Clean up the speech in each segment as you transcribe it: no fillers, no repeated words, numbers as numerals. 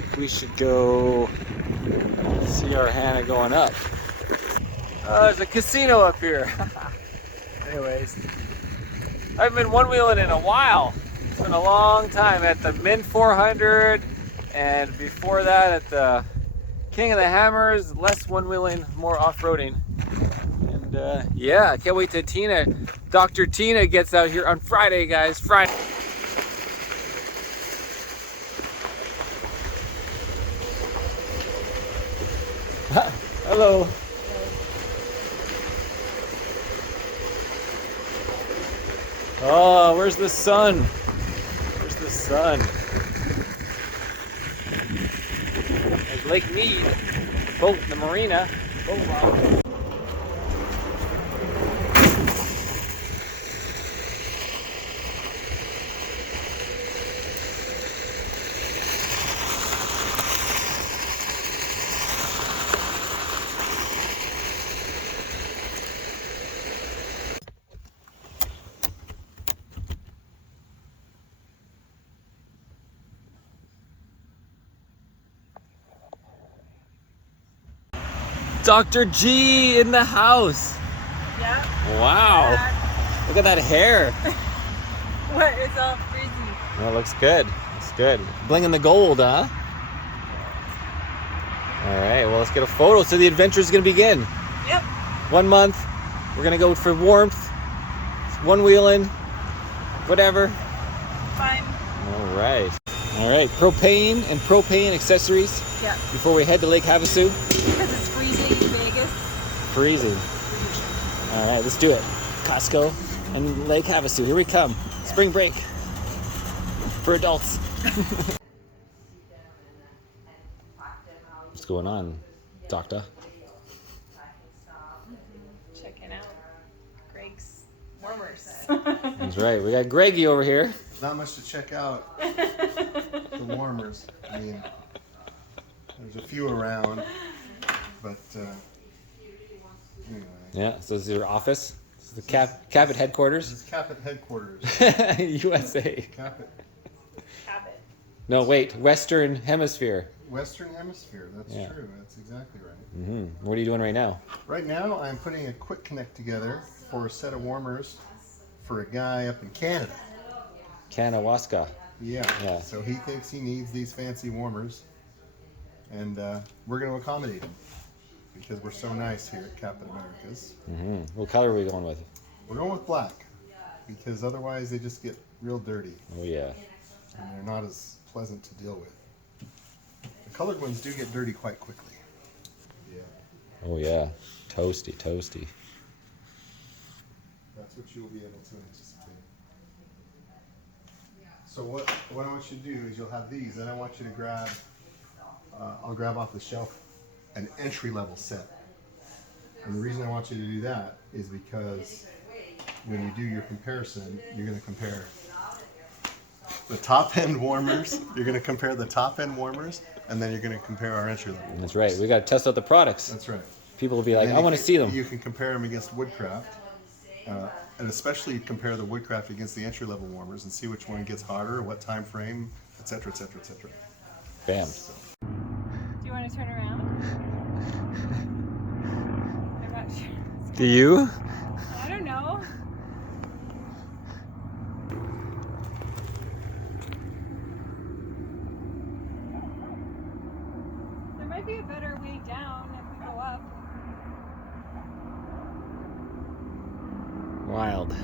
think we should go see our Hannah going up. There's a casino up here. Anyways, I haven't been one-wheeling in a while. It's been a long time at the Mint 400, and before that at the King of the Hammers, less one-wheeling, more off-roading. And yeah, I can't wait till Dr. Tina gets out here on Friday, guys. Friday. Hello. Oh, where's the sun? Where's the sun? There's Lake Mead, boat, the marina. Oh, wow. Dr. G in the house. Yeah. Wow. Look at that hair. What? It's all frizzy. That looks good. Looks good. Blinging the gold, huh? All right. Well, let's get a photo. So the adventure is going to begin. Yep. 1 month. We're going to go for warmth. One-wheeling. Whatever. Fine. All right. All right. Propane and propane accessories. Yeah. Before we head to Lake Havasu. Because it's freezing in Vegas. Freezing. All right, let's do it. Costco and Lake Havasu. Here we come. Spring break for adults. What's going on, doctor? Checking out Greg's warmers. That's right. We got Greggy over here. Not much to check out. The warmers. I mean, there's a few around, but anyway. Yeah, so this is your office. This is the Capit headquarters. This is Capit headquarters. USA. Capit. Habit. No, wait. Western Hemisphere. Western Hemisphere. That's true. That's exactly right. Mm-hmm. What are you doing right now? Right now, I'm putting a quick connect together for a set of warmers for a guy up in Canada. Kanawaska. Yeah. So he thinks he needs these fancy warmers, and we're going to accommodate him because we're so nice here at Capit Americas. Mm-hmm. What color are we going with? We're going with black because otherwise they just get real dirty. Oh yeah. And they're not as pleasant to deal with. The colored ones do get dirty quite quickly. Yeah. Oh yeah. Toasty, toasty. That's what you'll be able to anticipate. So what I want you to do is you'll have these, then I want you to grab, I'll grab off the shelf an entry-level set. And the reason I want you to do that is because when you do your comparison, you're going to compare the top-end warmers, you're going to compare the top-end warmers, and then you're going to compare our entry-level warmers. That's right. We got to test out the products. That's right. People will be like, I want to see them. You can compare them against Woodcraft, and especially compare the Woodcraft against the entry-level warmers and see which one gets hotter, what time frame, etc., etc., etc. Bam. So. Do you want to turn around? I'm not sure. Do you? I don't know. There might be a better way down if we go up. Wild.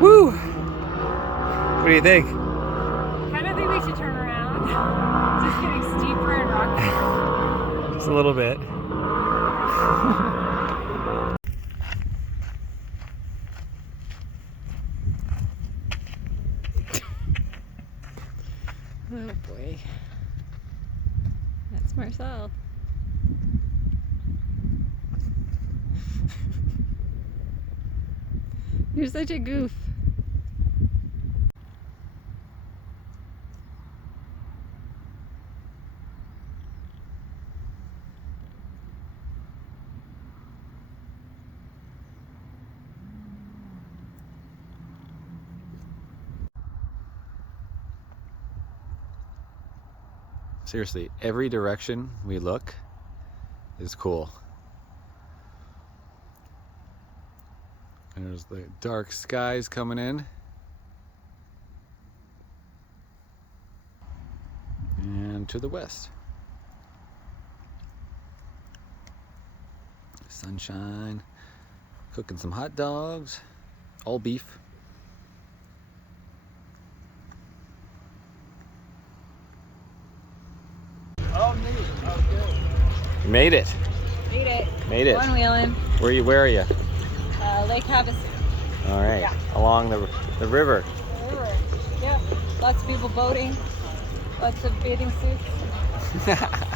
Woo! What do you think? Kind of think we should turn around. It's just getting steeper and rockier. Just a little bit. Oh boy. That's Marcel. You're such a goof. Seriously, every direction we look is cool. There's the dark skies coming in. And to the west. Sunshine. Cooking some hot dogs. All beef. Oh, neat. Oh, good. Made it. Made it. Made it. Onewheeling. Where are you? Lake Havasu. All right. Yeah. Along the river. River. Yep. Lots of people boating. Lots of bathing suits.